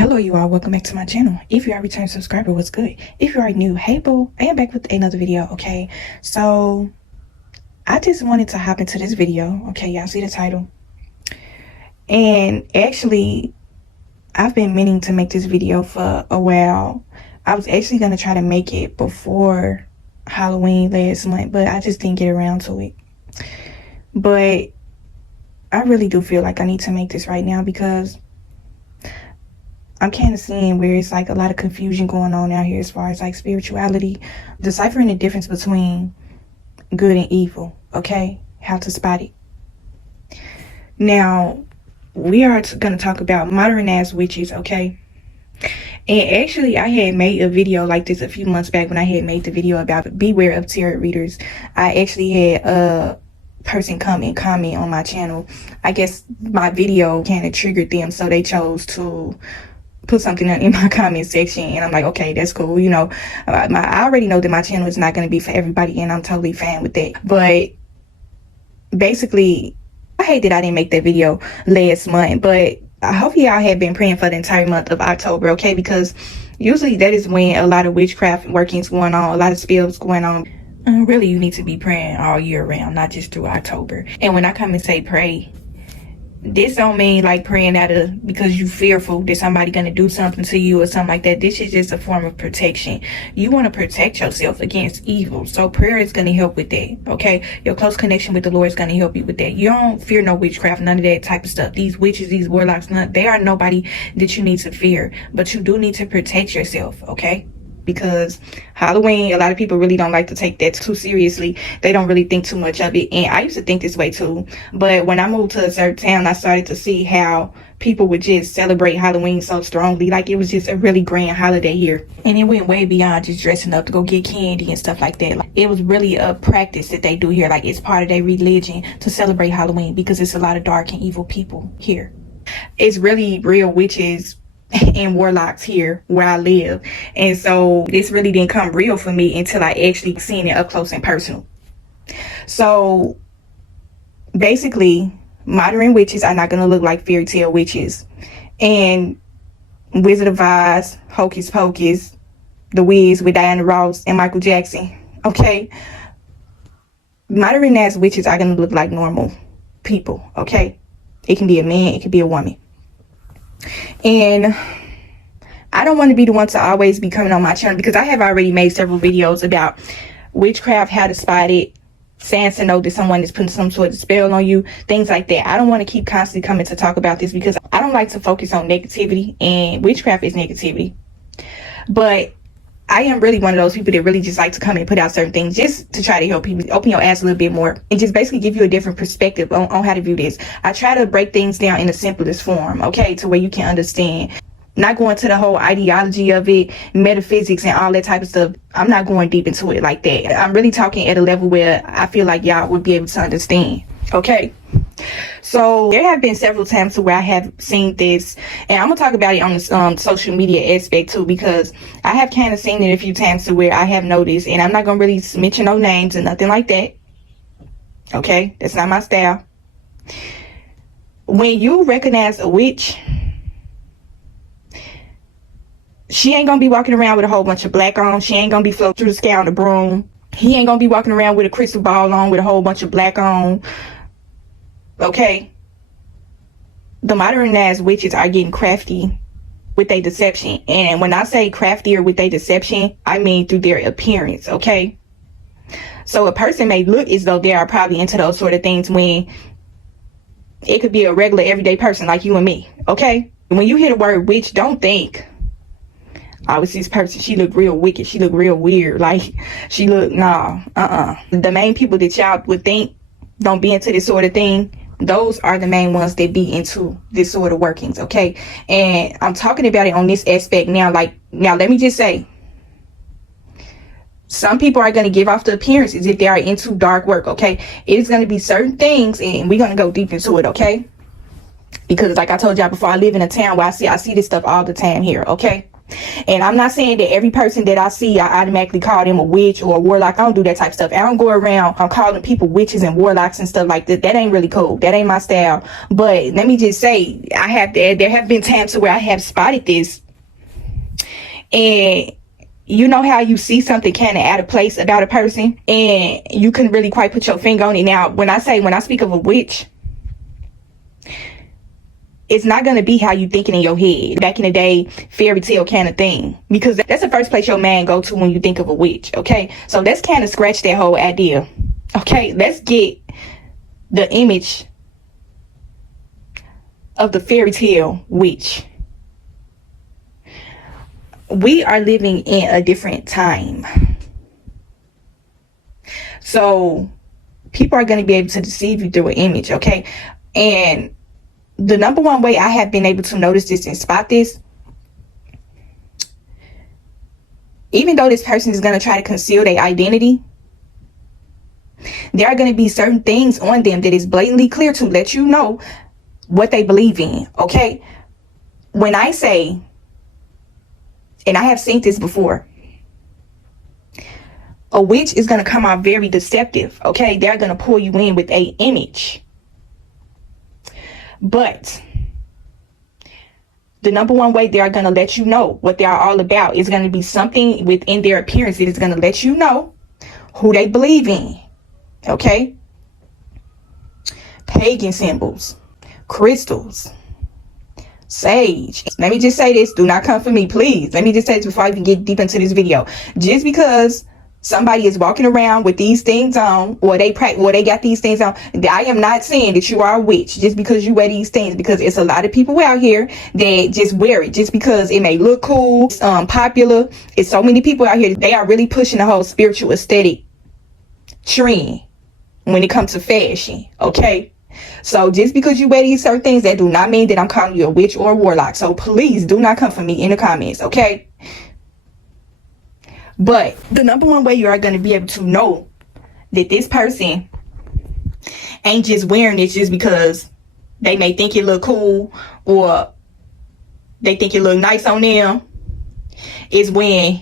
Hello you all, welcome back to my channel. If you are a return subscriber, what's good? If you are new, hey boo, I am back with another video. Okay, so I just wanted to hop into this video. Okay, y'all see the title, and actually I've been meaning to make this video for a while. I was actually going to try to make it before Halloween last month, but I just didn't get around to it. But I really do feel like I need to make this right now because I'm kind of seeing where it's like a lot of confusion going on out here as far as like spirituality, deciphering the difference between good and evil, okay? How to spot it. Now, we are going to talk about modern ass witches, okay? And actually, I had made a video like this a few months back when I had made the video about beware of tarot readers. I actually had a person come and comment on my channel. I guess my video kind of triggered them, so they chose to put something in my comment section, and I'm like, okay, that's cool. You know, I already know that my channel is not going to be for everybody, and I'm totally fine with that. But basically, I hate that I didn't make that video last month, but I hope y'all have been praying for the entire month of October, okay? Because usually that is when a lot of witchcraft workings going on, a lot of spells going on. Really, you need to be praying all year round, not just through October. And when I come and say pray, this don't mean like praying out of because you fearful that somebody gonna do something to you or something like that. This is just a form of protection. You want to protect yourself against evil, so prayer is gonna help with that, okay? Your close connection with the Lord is gonna help you with that. You don't fear no witchcraft, none of that type of stuff. These witches, these warlocks, they are nobody that you need to fear, but you do need to protect yourself, okay? Because Halloween, a lot of people really don't like to take that too seriously. They don't really think too much of it, and I used to think this way too. But when I moved to a certain town, I started to see how people would just celebrate Halloween so strongly, like it was just a really grand holiday here. And it went way beyond just dressing up to go get candy and stuff like that. Like, it was really a practice that they do here. Like, it's part of their religion to celebrate Halloween because it's a lot of dark and evil people here. It's really real witches and warlocks here where I live, and so this really didn't come real for me until I actually seen it up close and personal. So basically, modern witches are not going to look like fairy tale witches and Wizard of Oz, Hocus Pocus, The Wiz with Diana Ross and Michael Jackson, okay? Modern ass witches are going to look like normal people, okay? It can be a man, it can be a woman. And I don't want to be the one to always be coming on my channel because I have already made several videos about witchcraft, how to spot it, signs to know that someone is putting some sort of spell on you, things like that. I don't want to keep constantly coming to talk about this because I don't like to focus on negativity, and witchcraft is negativity. But I am really one of those people that really just like to come and put out certain things just to try to help people open your ass a little bit more and just basically give you a different perspective on how to view this. I try to break things down in the simplest form, okay, to where you can understand. Not going to the whole ideology of it, metaphysics and all that type of stuff. I'm not going deep into it like that. I'm really talking at a level where I feel like y'all would be able to understand, okay? So there have been several times to where I have seen this, and I'm gonna talk about it on the social media aspect too, because I have kind of seen it a few times to where I have noticed, and I'm not gonna really mention no names and nothing like that, okay? That's not my style. When you recognize a witch, she ain't gonna be walking around with a whole bunch of black on. She ain't gonna be floating through the sky on a broom. He ain't gonna be walking around with a crystal ball on with a whole bunch of black on. Okay, the modernized witches are getting crafty with their deception, and when I say craftier with their deception, I mean through their appearance, okay? So a person may look as though they are probably into those sort of things when it could be a regular everyday person like you and me, okay? When you hear the word witch, don't think, oh, it's this person, she look real wicked, she look real weird, like she look, nah, the main people that y'all would think don't be into this sort of thing, those are the main ones that be into this sort of workings, okay? And I'm talking about it on this aspect now. Like, now let me just say, some people are going to give off the appearances if they are into dark work, okay? It is going to be certain things, and we're going to go deep into it, okay? Because like I told y'all before, I live in a town where I see this stuff all the time here, okay? And I'm not saying that every person that I see, I automatically call them a witch or a warlock. I don't do that type of stuff. I don't go around calling people witches and warlocks and stuff like that. That ain't really cool. That ain't my style. But let me just say, there have been times where I have spotted this. And you know how you see something kind of out of place about a person and you couldn't really quite put your finger on it. Now, when I speak of a witch, it's not going to be how you thinking in your head. Back in the day, fairy tale kind of thing. Because that's the first place your mind go to when you think of a witch, okay? So let's kind of scratch that whole idea. Okay, let's get the image of the fairy tale witch. We are living in a different time. So people are going to be able to deceive you through an image, okay? And the number one way I have been able to notice this and spot this, even though this person is going to try to conceal their identity, there are going to be certain things on them that is blatantly clear to let you know what they believe in, okay? When I say, and I have seen this before, a witch is going to come out very deceptive, okay? They're going to pull you in with a image. But the number one way they are going to let you know what they are all about is going to be something within their appearance that is going to let you know who they believe in, okay? Pagan symbols, crystals, sage. Let me just say this. Do not come for me, please. Let me just say this before I even get deep into this video. Just because somebody is walking around with these things on, or they got these things on, I am not saying that you are a witch just because you wear these things, because it's a lot of people out here that just wear it just because it may look cool, popular. It's so many people out here, they are really pushing the whole spiritual aesthetic trend when it comes to fashion, okay? So just because you wear these certain things, that do not mean that I'm calling you a witch or a warlock. So please do not come for me in the comments, okay? But the number one way you are going to be able to know that this person ain't just wearing it just because they may think it look cool or they think it look nice on them is when,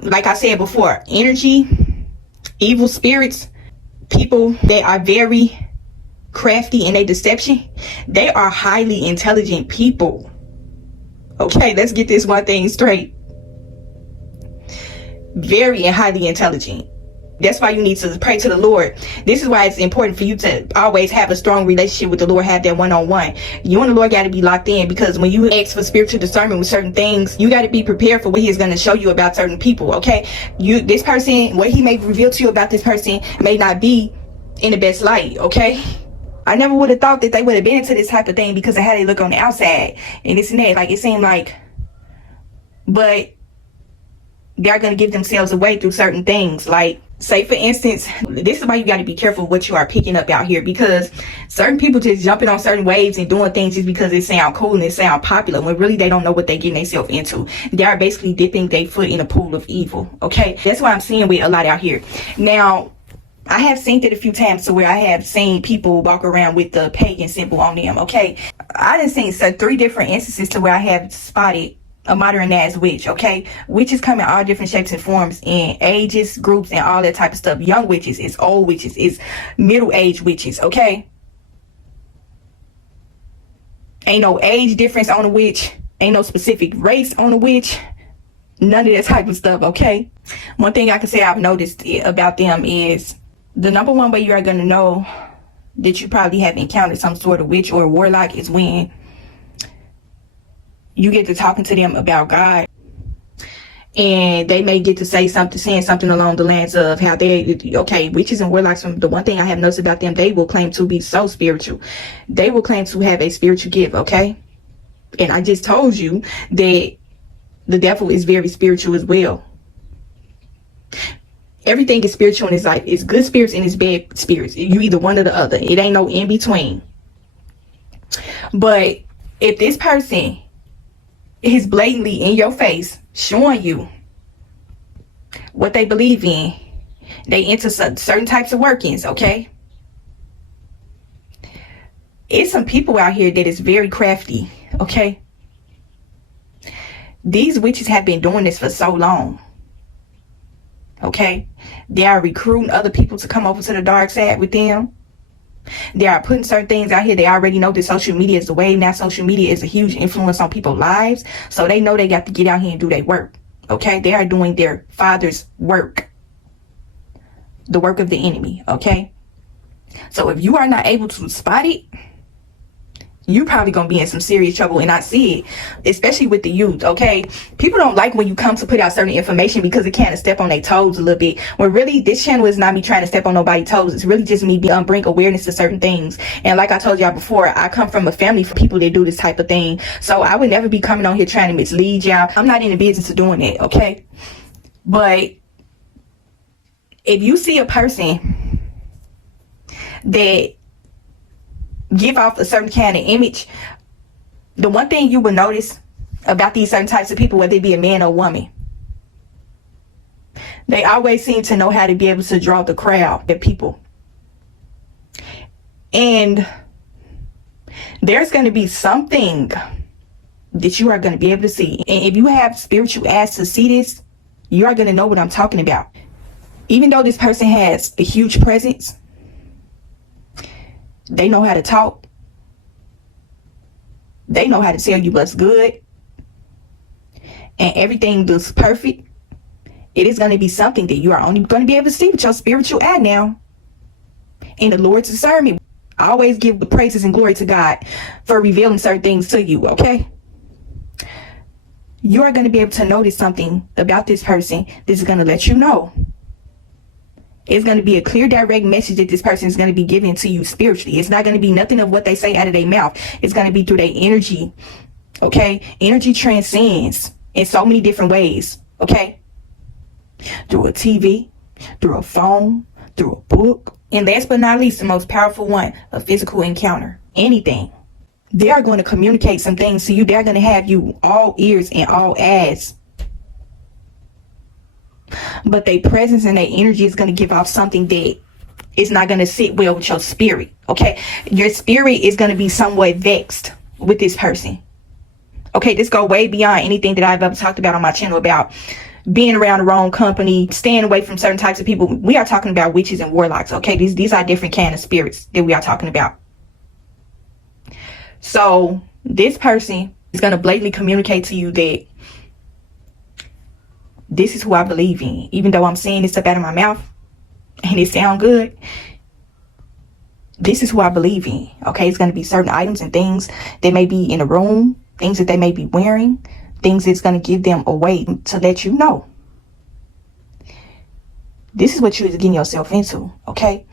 like I said before, energy, evil spirits, people that are very crafty in their deception, they are highly intelligent people. Okay, let's get this one thing straight. Very and highly intelligent. That's why you need to pray to the Lord. This is why it's important for you to always have a strong relationship with the Lord, have that one-on-one. You and the Lord got to be locked in, because when you ask for spiritual discernment with certain things, you got to be prepared for what he is going to show you about certain people, okay? This person, what he may reveal to you about this person may not be in the best light, okay? I never would have thought that they would have been into this type of thing because of how they look on the outside and this and that. Like, it seemed like, but they're going to give themselves away through certain things. Like, say for instance, this is why you got to be careful what you are picking up out here, because certain people just jumping on certain waves and doing things just because it sound cool and it sound popular, when really they don't know what they're getting themselves into. They are basically dipping their foot in a pool of evil, okay? That's what I'm seeing with a lot out here. Now, I have seen it a few times to where I have seen people walk around with the pagan symbol on them, okay? I done seen 3 different instances to where I have spotted a modernized witch, okay? Witches come in all different shapes and forms, in ages, groups, and all that type of stuff. Young witches, it's old witches, it's middle-aged witches, okay? Ain't no age difference on a witch. Ain't no specific race on a witch. None of that type of stuff, okay? One thing I can say I've noticed about them is the number one way you are going to know that you probably have encountered some sort of witch or warlock is when you get to talking to them about God, and they may get to saying something along the lines of how witches and warlocks, the one thing I have noticed about them, they will claim to be so spiritual. They will claim to have a spiritual gift, okay? And I just told you that the devil is very spiritual as well. Everything is spiritual in his life. It's good spirits and it's bad spirits. You either one or the other. It ain't no in between. But if this person is blatantly in your face showing you what they believe in, they into certain types of workings, okay? It's some people out here that is very crafty, okay? These witches have been doing this for so long. Okay? They are recruiting other people to come over to the dark side with them. They are putting certain things out here. They already know that social media is the way. Now social media is a huge influence on people's lives. So they know they got to get out here and do their work. Okay? They are doing their father's work. The work of the enemy. Okay? So if you are not able to spot it, you probably gonna be in some serious trouble. And I see it, especially with the youth. Okay, people don't like when you come to put out certain information because it kind of step on their toes a little bit, when really this channel is not me trying to step on nobody's toes. It's really just me bring awareness to certain things. And like I told y'all before, I come from a family for people that do this type of thing, so I would never be coming on here trying to mislead y'all. I'm not in the business of doing that. Okay, but if you see a person that give off a certain kind of image, the one thing you will notice about these certain types of people, whether it be a man or a woman, they always seem to know how to be able to draw the crowd of people. And there's going to be something that you are going to be able to see. And if you have spiritual eyes to see this, you are going to know what I'm talking about. Even though this person has a huge presence, they know how to talk. They know how to tell you what's good. And everything looks perfect. It is going to be something that you are only going to be able to see with your spiritual eye now. And the Lord's discernment. I always give the praises and glory to God for revealing certain things to you, okay? You are going to be able to notice something about this person. This is going to let you know. It's going to be a clear, direct message that this person is going to be giving to you spiritually. It's not going to be nothing of what they say out of their mouth. It's going to be through their energy. Okay? Energy transcends in so many different ways. Okay? Through a TV, through a phone, through a book. And last but not least, the most powerful one, a physical encounter. Anything. They are going to communicate some things to you. They're going to have you all ears and all eyes. But their presence and their energy is going to give off something that is not going to sit well with your spirit. Okay, your spirit is going to be somewhat vexed with this person. Okay, this go way beyond anything that I've ever talked about on my channel about being around the wrong company, staying away from certain types of people. We are talking about witches and warlocks. Okay, these are different kind of spirits that we are talking about. So this person is going to blatantly communicate to you that this is who I believe in. Even though I'm saying this up out of my mouth and it sound good, this is who I believe in. Okay, it's going to be certain items and things that may be in a room, things that they may be wearing, things that's going to give them away to let you know. This is what you're getting yourself into. Okay,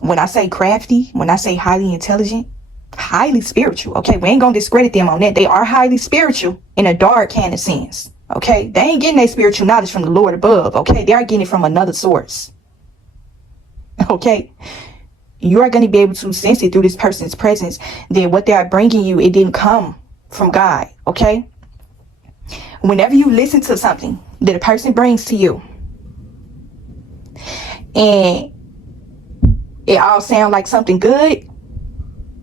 when I say crafty, when I say highly intelligent, highly spiritual. Okay, we ain't going to discredit them on that. They are highly spiritual in a dark kind of sense. Okay, they ain't getting their spiritual knowledge from the Lord above. Okay, they are getting it from another source. Okay, you are going to be able to sense it through this person's presence that what they are bringing you, it didn't come from God. Okay, whenever you listen to something that a person brings to you and it all sounds like something good,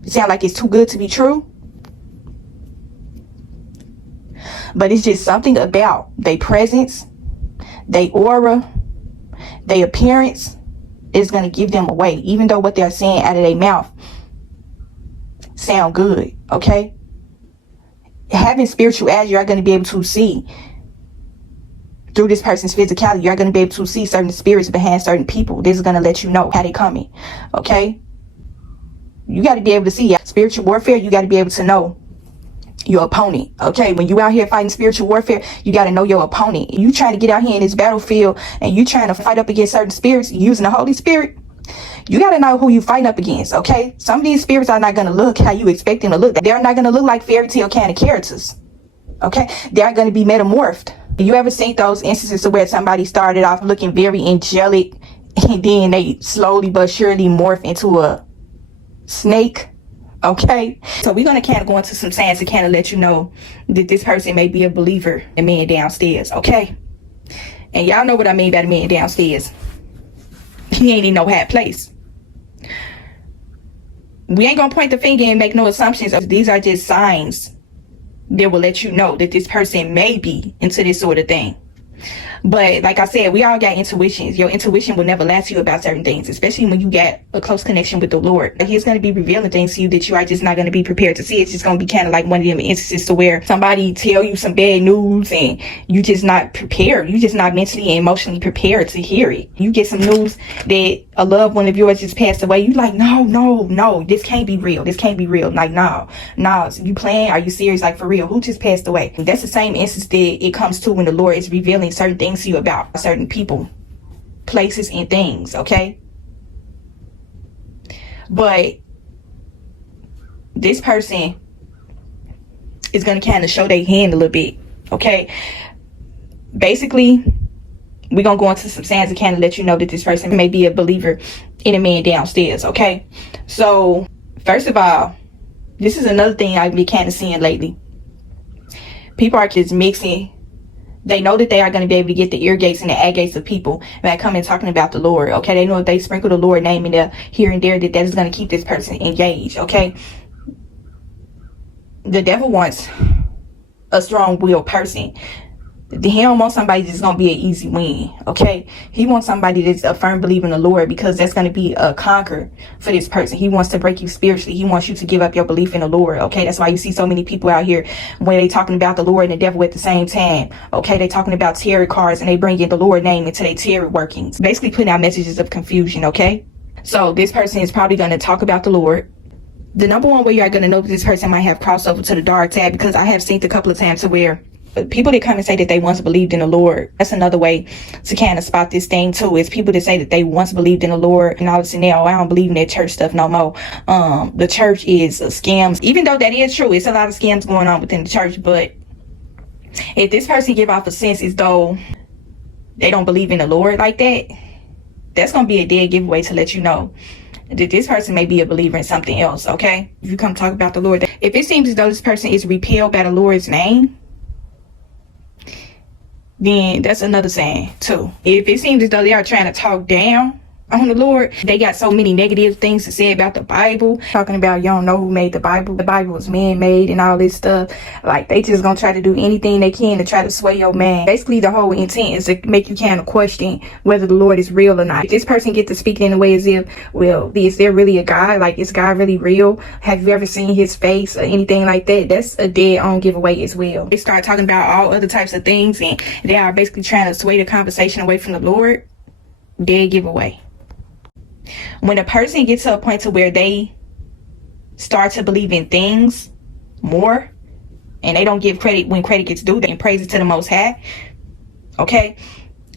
it sounds like it's too good to be true, but it's just something about their presence, their aura, their appearance is going to give them away. Even though what they're saying out of their mouth sound good, okay? Having spiritual eyes, you're going to be able to see through this person's physicality. You're going to be able to see certain spirits behind certain people. This is going to let you know how they coming, okay? You got to be able to see spiritual warfare. You got to be able to know your opponent. Okay, when you out here fighting spiritual warfare, you got to know your opponent. You trying to get out here in this battlefield and you trying to fight up against certain spirits using the Holy Spirit, you got to know who you fighting up against. Okay, some of these spirits are not going to look how you expect them to look. They're not going to look like fairy tale kind of characters. Okay, they are going to be metamorphed. You ever seen those instances where somebody started off looking very angelic and then they slowly but surely morph into a snake? Okay, so we're going to kind of go into some signs to kind of let you know that this person may be a believer, the man downstairs. Okay, and y'all know what I mean by the man downstairs. He ain't in no high place. We ain't going to point the finger and make no assumptions. These are just signs that will let you know that this person may be into this sort of thing. But like I said, we all got intuitions. Your intuition will never lie to you about certain things, especially when you get a close connection with the Lord. He's going to be revealing things to you that you are just not going to be prepared to see. It's just going to be kind of like one of them instances to where somebody tell you some bad news and you just not prepared. You just not mentally and emotionally prepared to hear it. You get some news that a loved one of yours just passed away. You like, no, this can't be real. This can't be real. Like, no, you playing? Are you serious? Like, for real, who just passed away? That's the same instance that it comes to when the Lord is revealing certain things to you about certain people, places, and things, okay? But this person is going to kind of show their hand a little bit, okay? Basically, we're going to go into some signs and kind of let you know that this person may be a believer in a man downstairs, okay? So, first of all, this is another thing I've been kind of seeing lately. People are just mixing. They know that they are going to be able to get the ear gates and the eye gates of people that come in talking about the Lord, okay? They know if they sprinkle the Lord name in there, here and there, that is going to keep this person engaged, okay? The devil wants a strong-willed person. He don't want somebody that's going to be an easy win, okay? He wants somebody that's a firm believer in the Lord, because that's going to be a conquer for this person. He wants to break you spiritually. He wants you to give up your belief in the Lord, okay? That's why you see so many people out here when they talking about the Lord and the devil at the same time, okay? They talking about tarot cards and they bring in the Lord name into their tarot workings, basically putting out messages of confusion, okay? So this person is probably going to talk about the Lord. The number one way you are going to know that this person might have crossover to the dark side, because I have seen it a couple of times to where people that come and say that they once believed in the Lord, that's another way to kind of spot this thing too, is people that say that they once believed in the Lord and all of a sudden now, I don't believe in that church stuff no more. The church is a scam. Even though that is true, it's a lot of scams going on within the church. But if this person give off a sense as though they don't believe in the Lord like that, that's going to be a dead giveaway to let you know that this person may be a believer in something else, okay? If you come talk about the Lord, if it seems as though this person is repelled by the Lord's name, then that's another sign too. If it seems as though they are trying to talk down on the Lord, they got so many negative things to say about the Bible, talking about you don't know who made the Bible was man-made and all this stuff. Like, they just gonna try to do anything they can to try to sway your man. Basically, the whole intent is to make you kind of question whether the Lord is real or not. If this person get to speaking in a way as if, well, is there really a God? Like, is God really real? Have you ever seen his face or anything like that? That's a dead on giveaway as well. They start talking about all other types of things and they are basically trying to sway the conversation away from the Lord. Dead giveaway. When a person gets to a point to where they start to believe in things more and they don't give credit when credit gets due and praise it to the Most High, okay,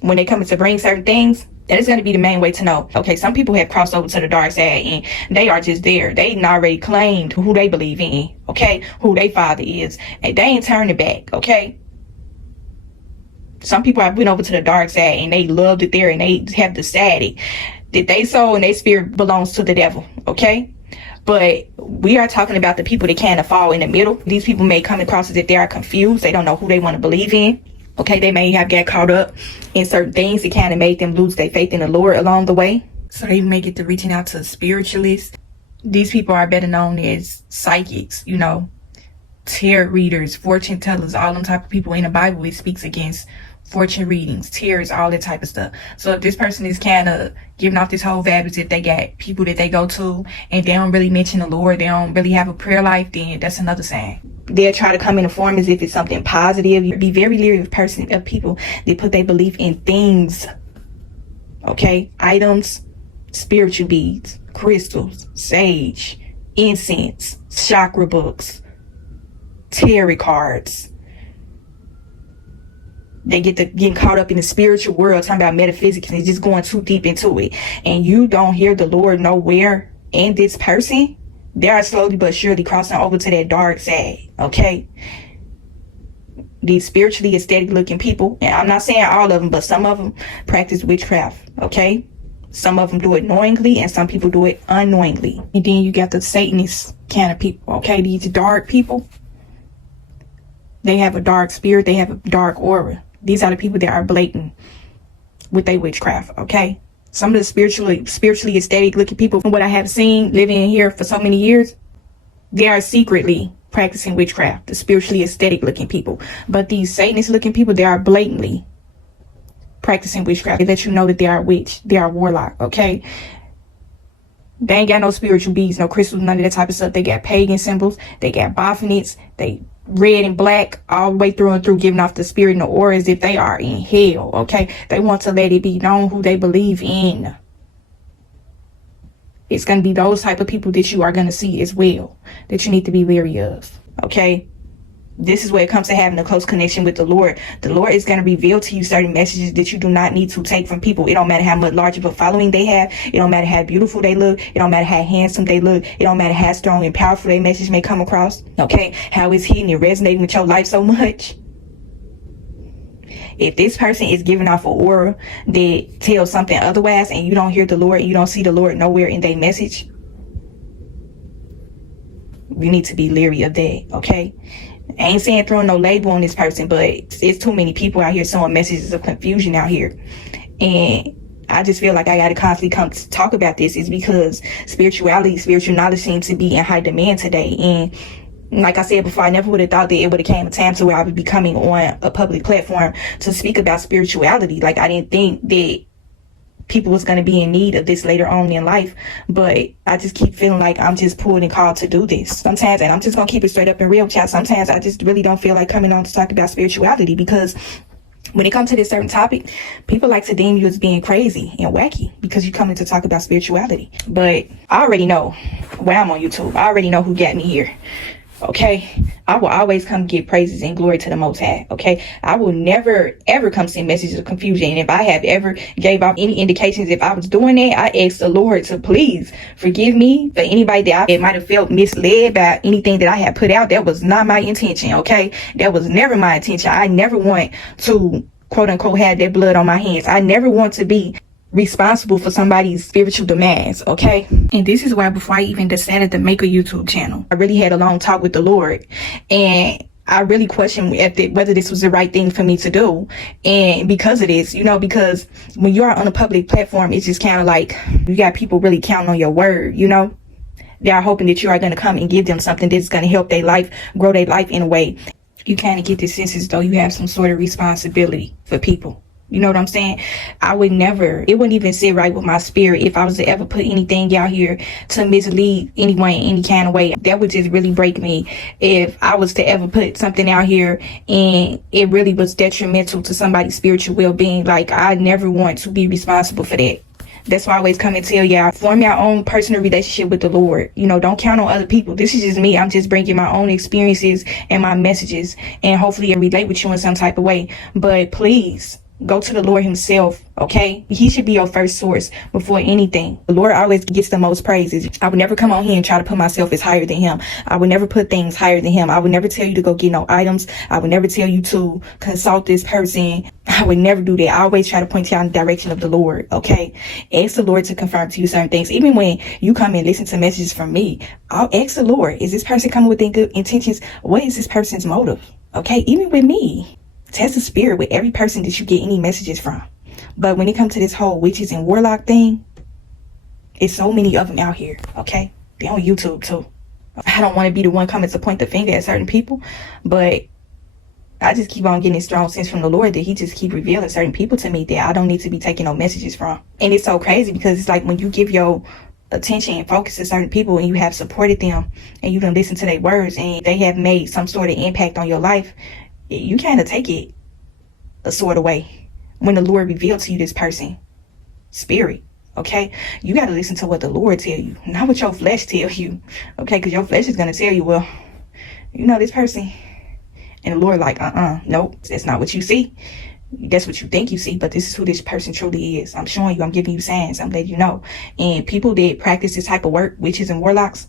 when they come to bring certain things, that is going to be the main way to know. Okay, some people have crossed over to the dark side and they are just there. They already claimed who they believe in, okay, who their father is, and they ain't turning back, okay. Some people have went over to the dark side and they loved it there and they have decided that they soul and their spirit belongs to the devil, okay? But we are talking about the people that kind of fall in the middle. These people may come across as if they are confused. They don't know who they want to believe in, okay? They may have got caught up in certain things that kind of made them lose their faith in the Lord along the way. So they may get to reaching out to spiritualists. These people are better known as psychics, you know, tarot readers, fortune tellers, all them type of people. In the Bible, it speaks against fortune readings, tears, all that type of stuff. So if this person is kind of giving off this whole vibe as if they got people that they go to and they don't really mention the Lord, they don't really have a prayer life, then that's another sign. They'll try to come in a form as if it's something positive. Be very leery of people that put their belief in things, okay? Items, spiritual beads, crystals, sage, incense, chakra books, tarot cards. They getting caught up in the spiritual world, talking about metaphysics and just going too deep into it. And you don't hear the Lord nowhere in this person. They are slowly but surely crossing over to that dark side, okay? These spiritually aesthetic looking people, and I'm not saying all of them, but some of them practice witchcraft, okay? Some of them do it knowingly and some people do it unknowingly. And then you got the Satanist kind of people, okay? These dark people, they have a dark spirit, they have a dark aura. These are the people that are blatant with their witchcraft, okay? Some of the spiritually aesthetic looking people, from what I have seen living in here for so many years, they are secretly practicing witchcraft, the spiritually aesthetic looking people. But these Satanist looking people, they are blatantly practicing witchcraft. They let you know that they are a witch, they are a warlock, okay? They ain't got no spiritual beads, no crystals, none of that type of stuff. They got pagan symbols, they got boffinites, they red and black all the way through and through, giving off the spirit and the aura as if they are in hell, okay? They want to let it be known who they believe in. It's going to be those type of people that you are going to see as well, that you need to be leery of, okay? This is where it comes to having a close connection with the Lord. The Lord is going to reveal to you certain messages that you do not need to take from people. It don't matter how much large of a following they have. It don't matter how beautiful they look. It don't matter how handsome they look. It don't matter how strong and powerful their message may come across. Okay? How it's hitting and resonating with your life so much. If this person is giving off an aura that tells something otherwise and you don't hear the Lord and you don't see the Lord nowhere in their message, you need to be leery of that, okay? I ain't saying throwing no label on this person, but it's too many people out here showing messages of confusion out here. And I just feel like I got to constantly come to talk about this is because spirituality, spiritual knowledge seems to be in high demand today. And like I said before, I never would have thought that it would have came a time to where I would be coming on a public platform to speak about spirituality. Like, I didn't think that people was going to be in need of this later on in life, but I just keep feeling like I'm just pulled and called to do this sometimes. And I'm just going to keep it straight up and real, child. Sometimes I just really don't feel like coming on to talk about spirituality, because when it comes to this certain topic, people like to deem you as being crazy and wacky because you come in to talk about spirituality. But I already know why I'm on YouTube. I already know who got me here. Okay, I will always come give praises and glory to the Most High. Okay, I will never ever come send messages of confusion. And if I have ever gave off any indications, if I was doing that, I ask the Lord to please forgive me for anybody that I might have felt misled by anything that I had put out. That was not my intention. Okay, that was never my intention. I never want to, quote unquote, have that blood on my hands. I never want to be responsible for somebody's spiritual demands, okay? And this is why before I even decided to make a YouTube channel, I really had a long talk with the Lord, and I really questioned whether this was the right thing for me to do. And because of this, because when you are on a public platform, it's just kind of like you got people really counting on your word. They are hoping that you are going to come and give them something that's going to help their life, grow their life in a way. You kind of get this sense as though you have some sort of responsibility for people. You know what I'm saying? It wouldn't even sit right with my spirit if I was to ever put anything out here to mislead anyone in any kind of way. That would just really break me if I was to ever put something out here and it really was detrimental to somebody's spiritual well-being. Like, I never want to be responsible for that. That's why I always come and tell y'all, form your own personal relationship with the Lord. Don't count on other people. This is just me. I'm just bringing my own experiences and my messages, and hopefully it relate with you in some type of way. But please, go to the Lord himself, okay? He should be your first source before anything. The Lord always gets the most praises. I would never come on here and try to put myself as higher than him. I would never put things higher than him. I would never tell you to go get no items. I would never tell you to consult this person. I would never do that. I always try to point you out in the direction of the Lord, okay? Ask the Lord to confirm to you certain things. Even when you come and listen to messages from me, I'll ask the Lord, is this person coming with good intentions? What is this person's motive? Okay? Even with me. Test the spirit with every person that you get any messages from. But when it comes to this whole witches and warlock thing, it's so many of them out here, okay? They're on YouTube too. I don't want to be the one coming to point the finger at certain people, but I just keep on getting a strong sense from the Lord that he just keep revealing certain people to me that I don't need to be taking no messages from. And it's so crazy because it's like when you give your attention and focus to certain people and you have supported them and you don't listen to their words and they have made some sort of impact on your life, you kind of take it a sort of way when the Lord revealed to you this person spirit, okay? You got to listen to what the Lord tell you, not what your flesh tell you, okay? Because your flesh is going to tell you, well, this person, and the Lord like, nope, that's not what you see. That's what you think you see, but this is who this person truly is. I'm showing you, I'm giving you signs, I'm letting you know. And people that practice this type of work, witches and warlocks,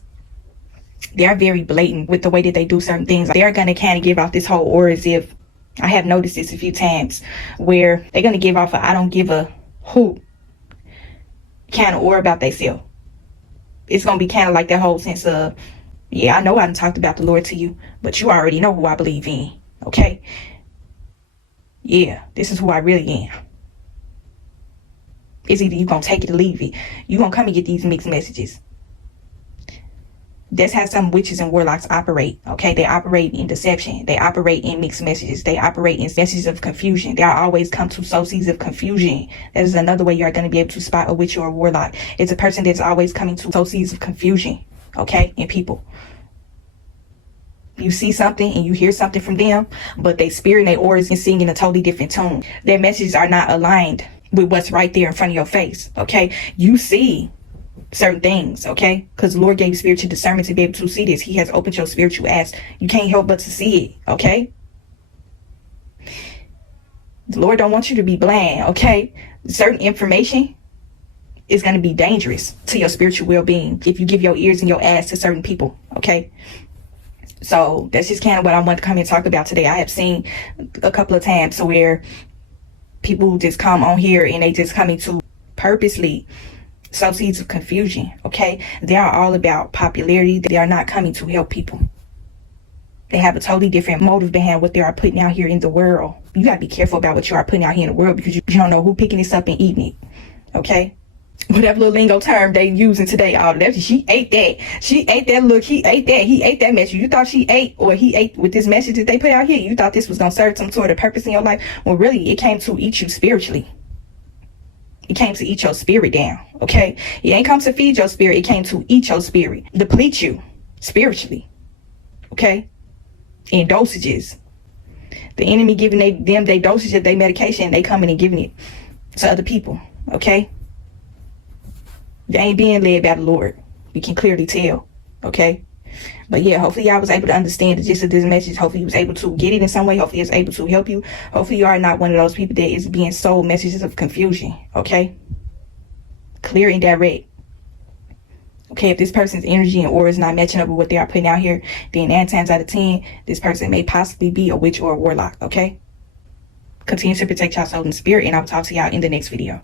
they are very blatant with the way that they do certain things. They're going to kind of give off this whole aura as if, I have noticed this a few times, where they're going to give off a I don't give a hoot kind of aura about themselves. It's going to be kind of like that whole sense of, yeah, I know I done talked about the Lord to you, but you already know who I believe in, okay? Yeah, this is who I really am. It's either you going to take it or leave it. You going to come and get these mixed messages. That's how some witches and warlocks operate. Okay, they operate in deception. They operate in mixed messages. They operate in messages of confusion. They always come to sow seeds of confusion. That is another way you're going to be able to spot a witch or a warlock. It's a person that's always coming to sow seeds of confusion. Okay, in people. You see something and you hear something from them, but they spirit and their auras and sing in a totally different tone. Their messages are not aligned with what's right there in front of your face. Okay, you see certain things, okay, because the Lord gave you spiritual discernment to be able to see this. He has opened your spiritual eyes. You can't help but to see it. Okay, the Lord don't want you to be blind. Okay, certain information is going to be dangerous to your spiritual well-being if you give your ears and your eyes to certain people. Okay, so that's just kind of what I want to come and talk about today. I have seen a couple of times where people just come on here and they just coming to purposely sow seeds of confusion. Okay, they are all about popularity. They are not coming to help people. They have a totally different motive behind what they are putting out here in the world. You got to be careful about what you are putting out here in the world, because you don't know who picking this up and eating it. Okay, whatever little lingo term they using today, she ate that, she ate that, look, he ate that, he ate that message. You thought she ate, or he ate with this message that they put out here, you thought this was going to serve some sort of purpose in your life. Well, really, it came to eat you spiritually. It came to eat your spirit down. Okay, it ain't come to feed your spirit. It came to eat your spirit, deplete you spiritually. Okay, in dosages. The enemy giving them their dosage of their medication, they coming and giving it to other people. Okay, they ain't being led by the Lord. You can clearly tell. Okay, but yeah, hopefully I was able to understand the gist of this message. Hopefully you was able to get it in some way. Hopefully it's able to help you. Hopefully you are not one of those people that is being sold messages of confusion. Okay, clear and direct. Okay, if this person's energy and aura is not matching up with what they are putting out here, then 9 times out of 10, this person may possibly be a witch or a warlock. Okay, continue to protect y'all soul and spirit, and I'll talk to y'all in the next video.